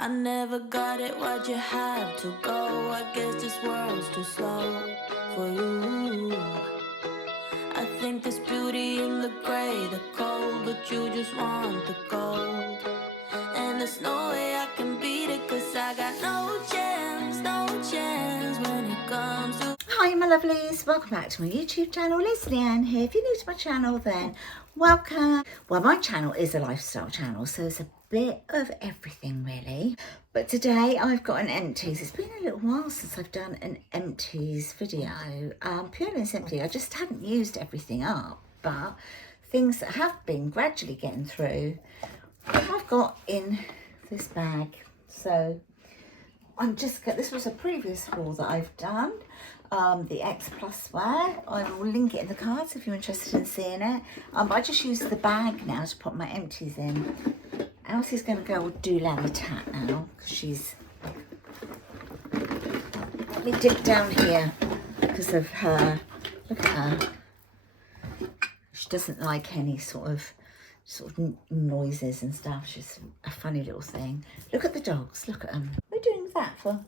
I never got it, why'd you have to go? I guess this world's too slow for you. I think there's beauty in the gray, the cold, but you just want the gold. And there's no way I can beat it, cause I got no chance when it comes to... Hi my lovelies, welcome back to my YouTube channel. Lesleyanne here. If you're new to my channel, then welcome. Well, my channel is a lifestyle channel, so it's a bit of everything really. But today I've got an empties. It's been a little while since I've done an empties video. Purely and simply, I just hadn't used everything up, but things that have been gradually getting through, I've got in this bag. So this was a previous haul that I've done, the X Plus wear. I will link it in the cards if you're interested in seeing it. I just use the bag now to put my empties in. Elsie's going to go do Larry Tat now, because she's... Let me dip down here because of her. Look at her. She doesn't like any sort of noises and stuff. She's a funny little thing. Look at the dogs. Look at them. What are you doing that for?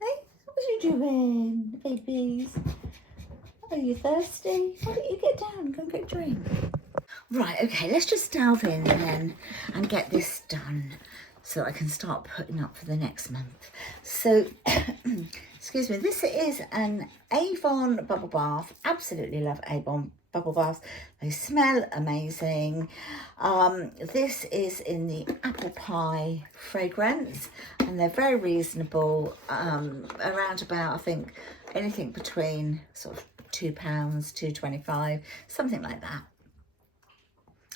Hey, what are you doing, babies? Are you thirsty? Why don't you get down and go and get a drink? Right, okay, let's just delve in then and get this done so I can start putting up for the next month. So, excuse me, this is an Avon bubble bath. Absolutely love Avon bubble baths. They smell amazing. This is in the apple pie fragrance, and they're very reasonable, around about, I think, anything between sort of £2, £2.25, something like that.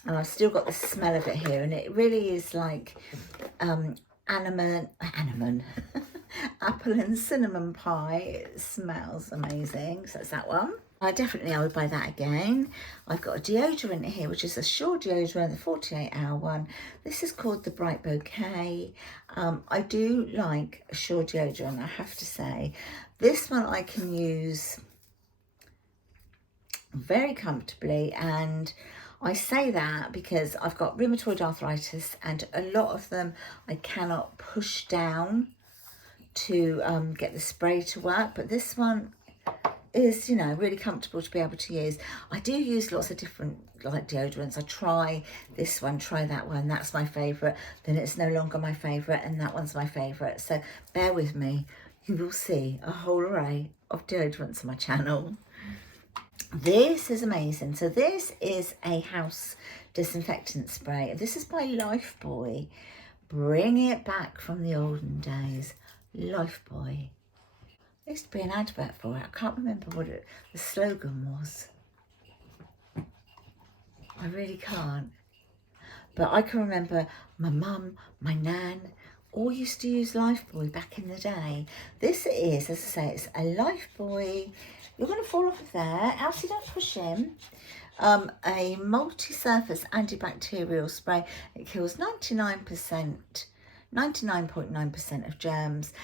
And I've still got the smell of it here, and it really is like apple and cinnamon pie. It smells amazing. So that's that one. I would buy that again. I've got a deodorant here, which is a Sure deodorant, the 48-hour one. This is called the Bright Bouquet. I do like a Sure deodorant, I have to say. This one I can use very comfortably, and I say that because I've got rheumatoid arthritis, and a lot of them I cannot push down to get the spray to work. But this one is, you know, really comfortable to be able to use. I do use lots of different like deodorants. I try this one, try that one. That's my favourite. Then it's no longer my favourite, and that one's my favourite. So bear with me. You will see a whole array of deodorants on my channel. This is amazing. So this is a house disinfectant spray. This is by Lifebuoy. Bring it back from the olden days. Lifebuoy. There used to be an advert for it. I can't remember what the slogan was. I really can't. But I can remember my mum, my nan, all used to use Lifebuoy back in the day. This is, as I say, it's a Lifebuoy. You're going to fall off of there. Elsie, don't push him. A multi-surface antibacterial spray. It kills 99.9% of germs.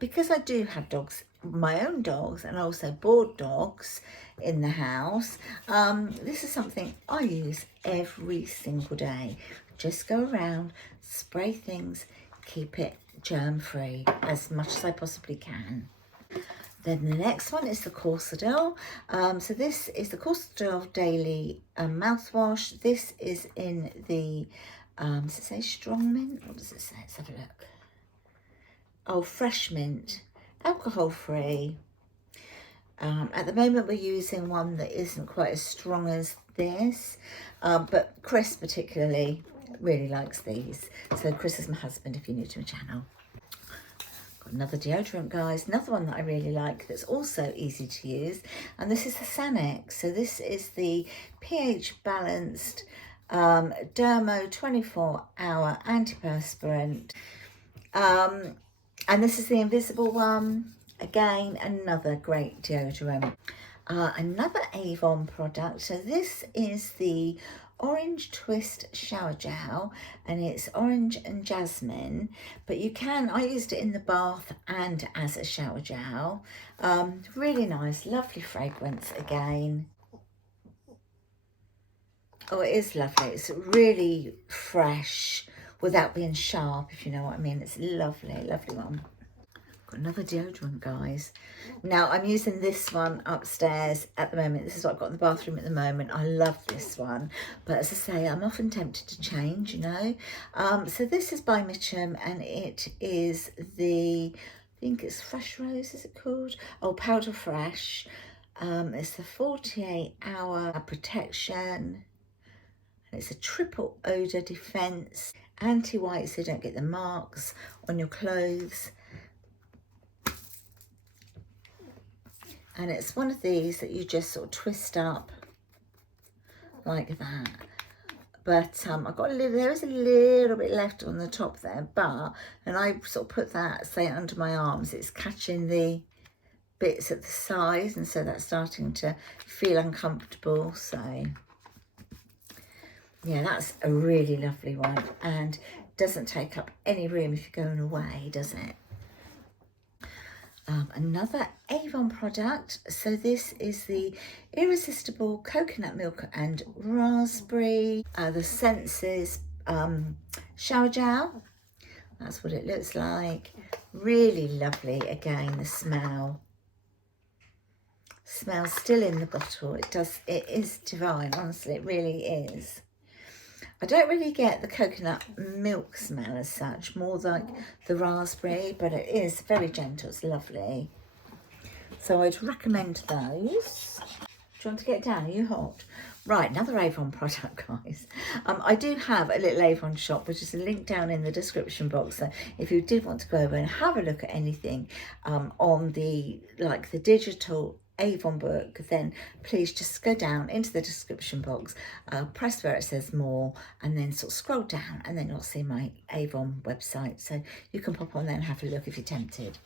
Because I do have dogs, my own dogs, and also board dogs in the house, this is something I use every single day. Just go around, spray things, keep it germ-free as much as I possibly can. Then the next one is the Corsadil. So this is the Corsadil Daily mouthwash. This is in the, does it say strong mint? What does it say? Let's have a look. Oh, fresh mint, alcohol free. At the moment we're using one that isn't quite as strong as this, but Chris particularly really likes these. So Chris is my husband, if you're new to my channel. Another deodorant, guys, another one that I really like that's also easy to use, and this is the Sanex. So this is the pH balanced Dermo 24-hour antiperspirant, and this is the invisible one. Again, another great deodorant. Another Avon product. So this is the Orange Twist shower gel, and it's orange and jasmine, but you can, I used it in the bath and as a shower gel. Really nice, lovely fragrance again. Oh, it is lovely. It's really fresh, without being sharp, if you know what I mean. It's lovely, lovely one. Got another deodorant, guys. Now I'm using this one upstairs at the moment. This is what I've got in the bathroom at the moment. I love this one, but as I say, I'm often tempted to change, you know. So this is by Mitchum, and it is the, I think it's Fresh Rose, is it called? Oh, Powder Fresh. It's the 48-hour protection. It's a triple odour defence, anti-white so you don't get the marks on your clothes. And it's one of these that you just sort of twist up like that. But I've got a little, there is a little bit left on the top there, but, and I sort of put that, say, under my arms, it's catching the bits at the sides, and so that's starting to feel uncomfortable. So yeah, that's a really lovely one, and doesn't take up any room if you're going away, does it? Another Avon product. So this is the Irresistible Coconut Milk and Raspberry. The Senses shower gel. That's what it looks like. Really lovely. Again, the smell. Smells still in the bottle. It is divine, honestly, it really is. I don't really get the coconut milk smell as such, more like the raspberry, but it is very gentle, it's lovely. So I'd recommend those. Do you want to get down? Are you hot? Right, another Avon product, guys. I do have a little Avon shop, which is a link down in the description box. So if you did want to go over and have a look at anything on the digital Avon book, then please just go down into the description box, press where it says more, and then sort of scroll down, and then you'll see my Avon website, so you can pop on there and have a look if you're tempted.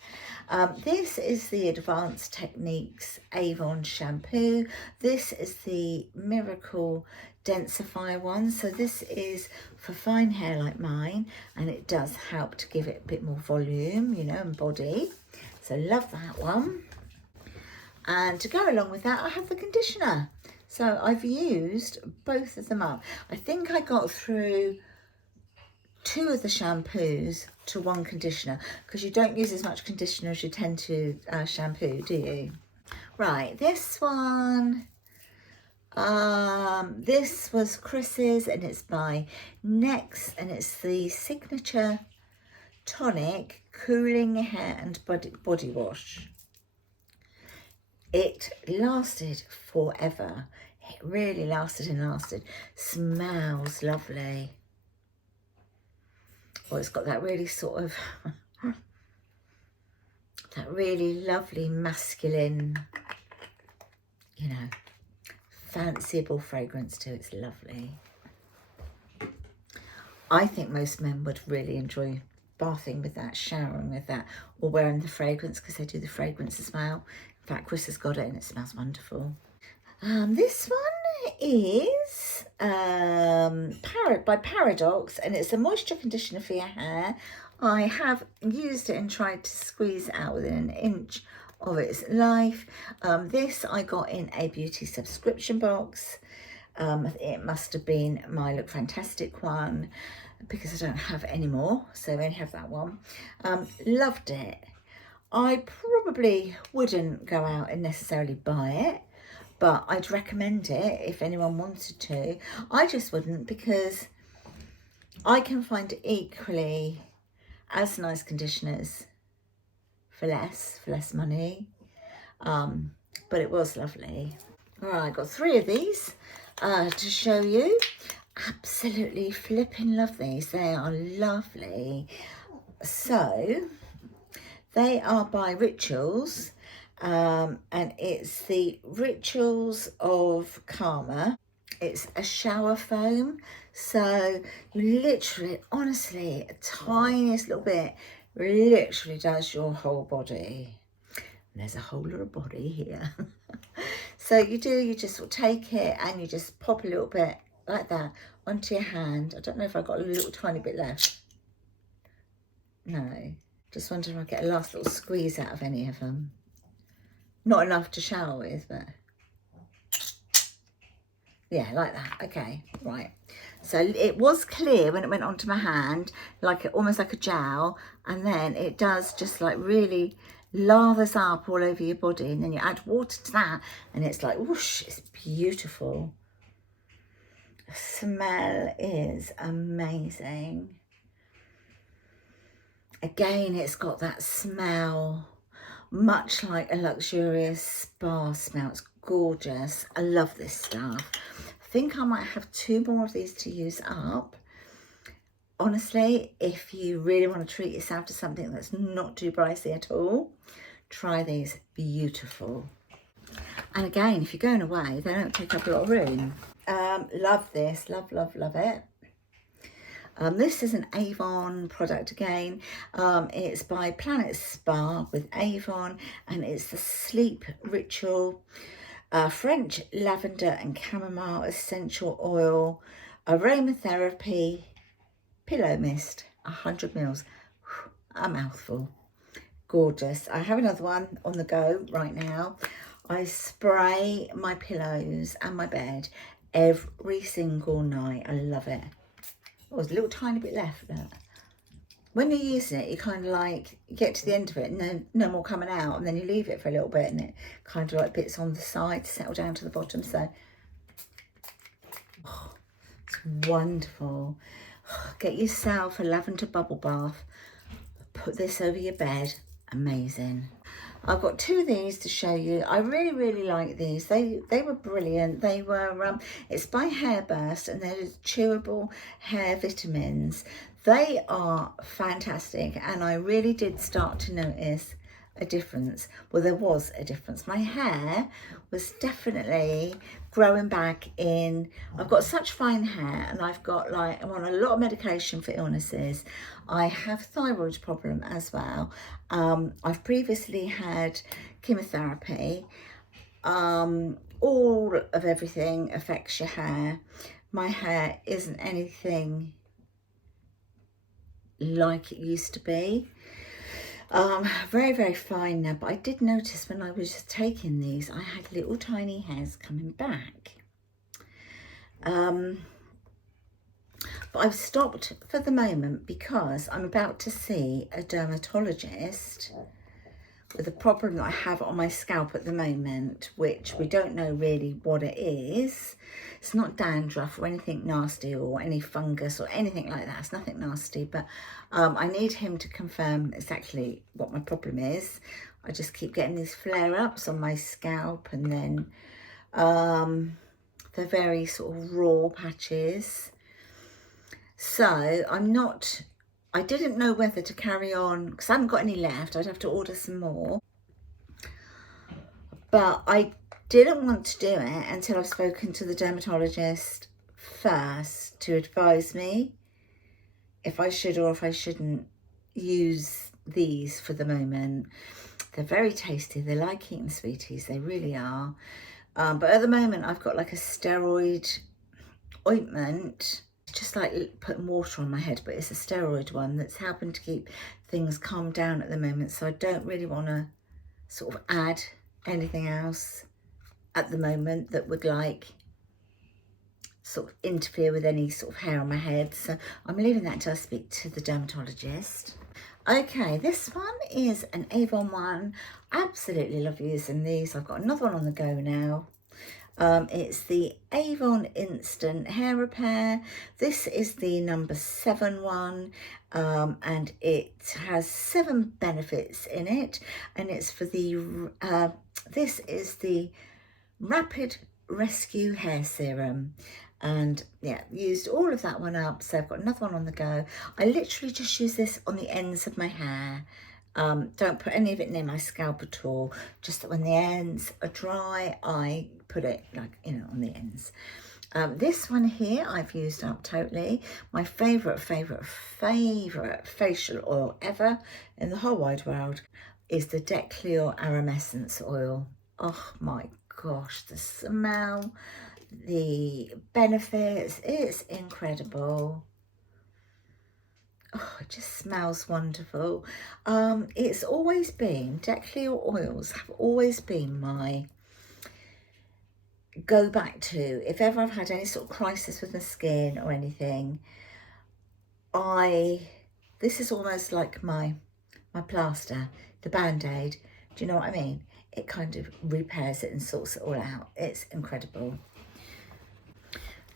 This is the Advanced Techniques Avon shampoo. This is the Miracle Densify one, so this is for fine hair like mine, and it does help to give it a bit more volume, you know, and body, so love that one. And to go along with that, I have the conditioner. So I've used both of them up. I think I got through 2 of the shampoos to 1 conditioner, because you don't use as much conditioner as you tend to shampoo, do you? Right, this one, this was Chris's, and it's by Next, and it's the Signature Tonic Cooling Hair and Body Wash. It lasted forever. It really lasted and lasted. Smells lovely. Well, it's got that really sort of, that really lovely masculine, you know, fanciable fragrance too. It's lovely. I think most men would really enjoy bathing with that, showering with that, or wearing the fragrance, because they do the fragrance as well. In fact, Chris has got it and it smells wonderful. This one is by Paradox, and it's a moisture conditioner for your hair. I have used it and tried to squeeze it out within an inch of its life. This I got in a beauty subscription box. It must have been my Look Fantastic one, because I don't have any more, so I only have that one. Loved it. I probably wouldn't go out and necessarily buy it, but I'd recommend it if anyone wanted to. I just wouldn't, because I can find equally as nice conditioners for less money, but it was lovely. All right, I got 3 of these to show you. Absolutely flipping love these. They are lovely. So they are by Rituals, and it's the Rituals of Karma. It's a shower foam, so you literally, honestly, a tiniest little bit literally does your whole body. And there's a whole lot of body here. So you just sort of take it and you just pop a little bit like that onto your hand. I don't know if I've got a little tiny bit left. No, just wondering if I get a last little squeeze out of any of them. Not enough to shower with, but Yeah, like that. Okay, right. So it was clear when it went onto my hand, like almost like a gel, and then it does just like really lathers up all over your body, and then you add water to that, and it's like whoosh, it's beautiful. The smell is amazing. Again, it's got that smell, much like a luxurious spa smell. It's gorgeous. I love this stuff. I think I might have 2 more of these to use up. Honestly, if you really want to treat yourself to something that's not too pricey at all, try these. Beautiful. And again, if you're going away, they don't take up a lot of room. Love this. Love, love, love it. This is an Avon product again. It's by Planet Spa with Avon, and it's the Sleep Ritual French Lavender and Chamomile Essential Oil Aromatherapy Pillow Mist, 100 mils. A mouthful. Gorgeous. I have another one on the go right now. I spray my pillows and my bed every single night. I love it. Oh, there's a little tiny bit left. Look. When you're using it, you kind of like get to the end of it and then no more coming out, and then you leave it for a little bit and it kind of like bits on the side to settle down to the bottom. So oh, it's wonderful. Get yourself a lavender bubble bath. Put this over your bed. Amazing. I've got 2 of these to show you. I really, really like these. They were brilliant. They were, it's by Hairburst, and they're chewable hair vitamins. They are fantastic, and I really did start to notice a difference. Well, there was a difference. My hair was definitely growing back in. I've got such fine hair, and I've got like, I'm on a lot of medication for illnesses. I have thyroid problem as well. I've previously had chemotherapy. All of everything affects your hair. My hair isn't anything like it used to be. Very, very fine now, but I did notice when I was taking these, I had little tiny hairs coming back. But I've stopped for the moment because I'm about to see a dermatologist with a problem that I have on my scalp at the moment, which we don't know really what it is. It's not dandruff or anything nasty or any fungus or anything like that. It's nothing nasty, but I need him to confirm exactly what my problem is. I just keep getting these flare-ups on my scalp, and then they're very sort of raw patches. So I didn't know whether to carry on because I haven't got any left. I'd have to order some more. But I didn't want to do it until I've spoken to the dermatologist first to advise me if I should or if I shouldn't use these for the moment. They're very tasty. They're like eating sweeties. They really are. But at the moment, I've got like a steroid ointment. It's just like putting water on my head, but it's a steroid one that's helping to keep things calmed down at the moment. So I don't really want to sort of add anything else at the moment that would like sort of interfere with any sort of hair on my head. So I'm leaving that till I speak to the dermatologist. Okay, this one is an Avon one. Absolutely love using these. I've got another one on the go now. It's the Avon Instant Hair Repair. This is the number 7 one, and it has 7 benefits in it, and it's for the, this is the Rapid Rescue Hair Serum. And yeah, used all of that one up, so I've got another one on the go. I literally just use this on the ends of my hair. Don't put any of it near my scalp at all, just that when the ends are dry, I put it like, you know, on the ends. This one here I've used up totally. My favourite facial oil ever in the whole wide world is the Dec Clear Aromescence Oil. Oh my gosh, the smell, the benefits, it's incredible. Oh, it just smells wonderful. It's always been, Dec Clear oils have always been my go back to. If ever I've had any sort of crisis with my skin or anything, this is almost like my plaster, the Band-Aid. Do you know what I mean? It kind of repairs it and sorts it all out. It's incredible.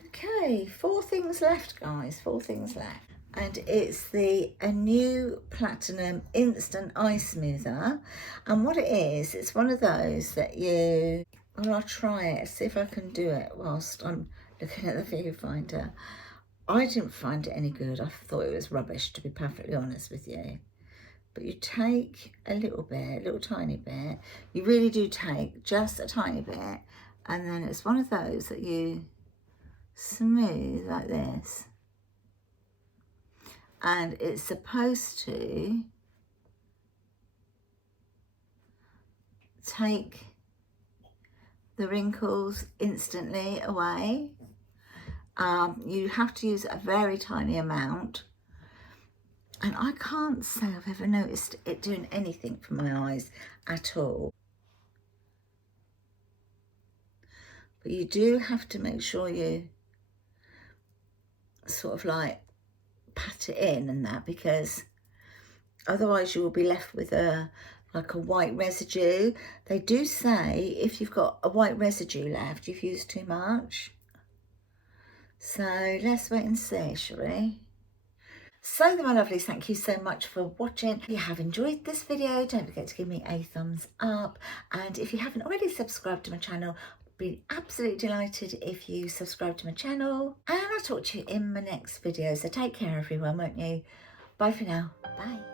Okay, 4 things left, guys, 4 things left. And it's a new Platinum Instant Eye Smoother. And what it is, it's one of those that well, I'll try it, see if I can do it whilst I'm looking at the viewfinder. I didn't find it any good. I thought it was rubbish, to be perfectly honest with you. But you take a little bit, a little tiny bit. You really do take just a tiny bit. And then it's one of those that you smooth like this. And it's supposed to take the wrinkles instantly away. You have to use a very tiny amount. And I can't say I've ever noticed it doing anything for my eyes at all. But you do have to make sure you sort of like pat it in and that, because otherwise you will be left with like a white residue. They do say if you've got a white residue left, you've used too much. So let's wait and see, shall we? So then, my lovelies, thank you so much for watching. If you have enjoyed this video, don't forget to give me a thumbs up. And if you haven't already subscribed to my channel, I'd be absolutely delighted if you subscribe to my channel. And I'll talk to you in my next video. So take care, everyone, won't you? Bye for now. Bye.